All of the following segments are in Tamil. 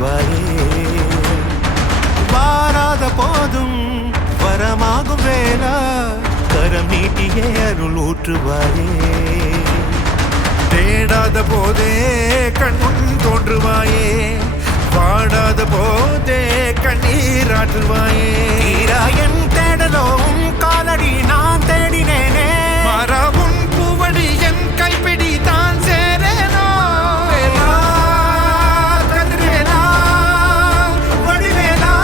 ஊற்றுவாயே வாராத போதும் வரமாகும் வேளா கரம் நீட்டியே அருள் ஊற்றுவாயே தேடாத போதே கண்முன் தோன்றுவாயே வாடாத போதே கண்ணீராற்றுவாயே என் தேடலும் காலடி நான் தேடினேனே மாறாவும் பூவடி என் கைப்பிடி தான் சேரேனோ கதிரேலா வடிவேலா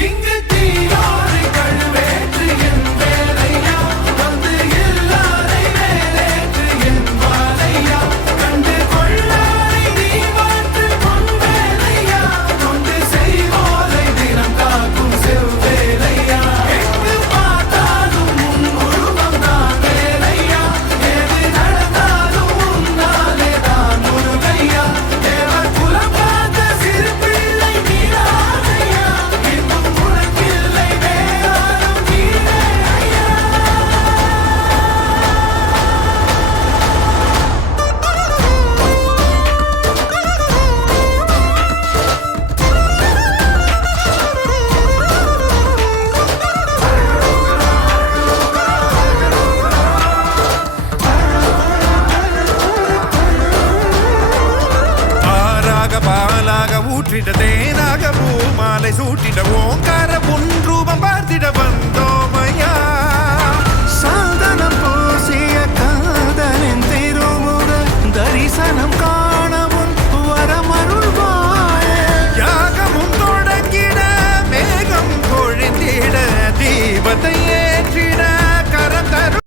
இங்கு தீயோரை கழுவேற்று என் வேலையா வந்து எல்லாரை வேலேற்று என் வாழையா கண்டு கொள்ளாரை நீ மாற்று பொன் வேலையா கொண்டு செய்வோரை தினம் காக்கும் செவ்வேலையா எங்கு பார்த்தாலும் உன் உருவம் தான் வேலையா எது நடந்தாலும் உன்னாலே தான் முருகையா தேவர் குலம் பார்த்த சிறு பிள்ளை நீராதையா இன்னும் உனக்கில்லை வேறாரும் நீரே ஐயா ஆறாக பாலாக ஊற்றிட தேனாக பூமாலை சூட்டிட ஓங்கார உன் ரூபம் பார்த்திட வந்தோமையா சாதனம் பூசிய காதலின் திருமுக தரிசனம் காணவும் வரமருள்வாயே யாகமும் தொடங்கிட மேகம் பொழிந்திட தீபத்தை ஏற்றிட